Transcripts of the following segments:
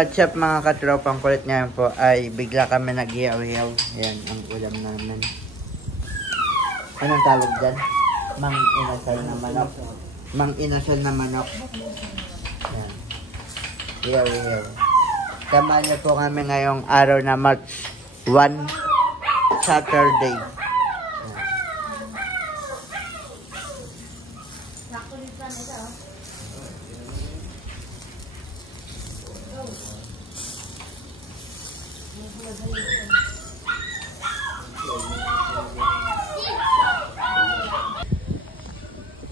what's up mga katropang kulit, ngayon po ay bigla kami nag-iyaw-iyaw. Yan ang ulam namin. Anong tawag dyan? Mang inasal na manok. Mang inasal na manok. Yan. Iyaw-iyaw. Samahan niyo po kami ngayong araw na March 1, Saturday.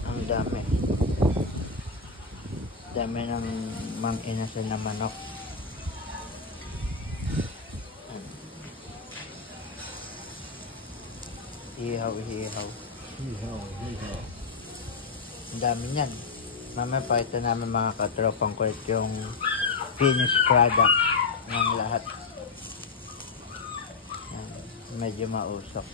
Ang dami. Dami ng mang inasal na manok. Ihaw. Ang dami niyan. Mamaya pakita namin mga katropang kulit yung finished product ng lahat. Yan. Medyo mausok.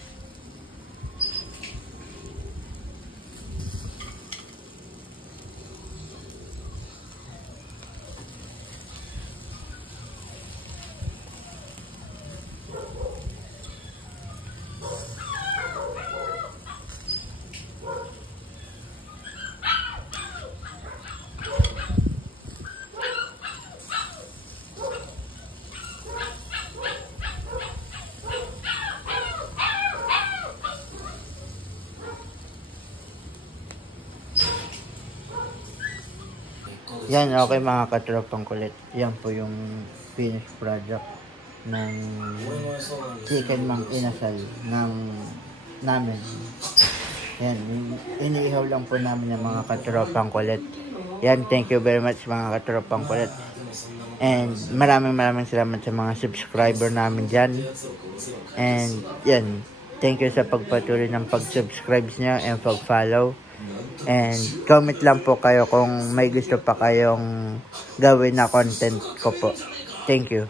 Yan, okay mga katropang kulit. Yan po yung finished product ng chicken mang inasal namin. Yan, iniihaw lang po namin yung mga katropang kulit. Yan, thank you very much mga katropang kulit. And maraming salamat sa mga subscriber namin dyan. And yan, thank you sa pagpatuloy ng pag-subscribe nyo and pag-follow. And comment lang po kayo kung may gusto pa kayong gawin na content ko po. Thank you.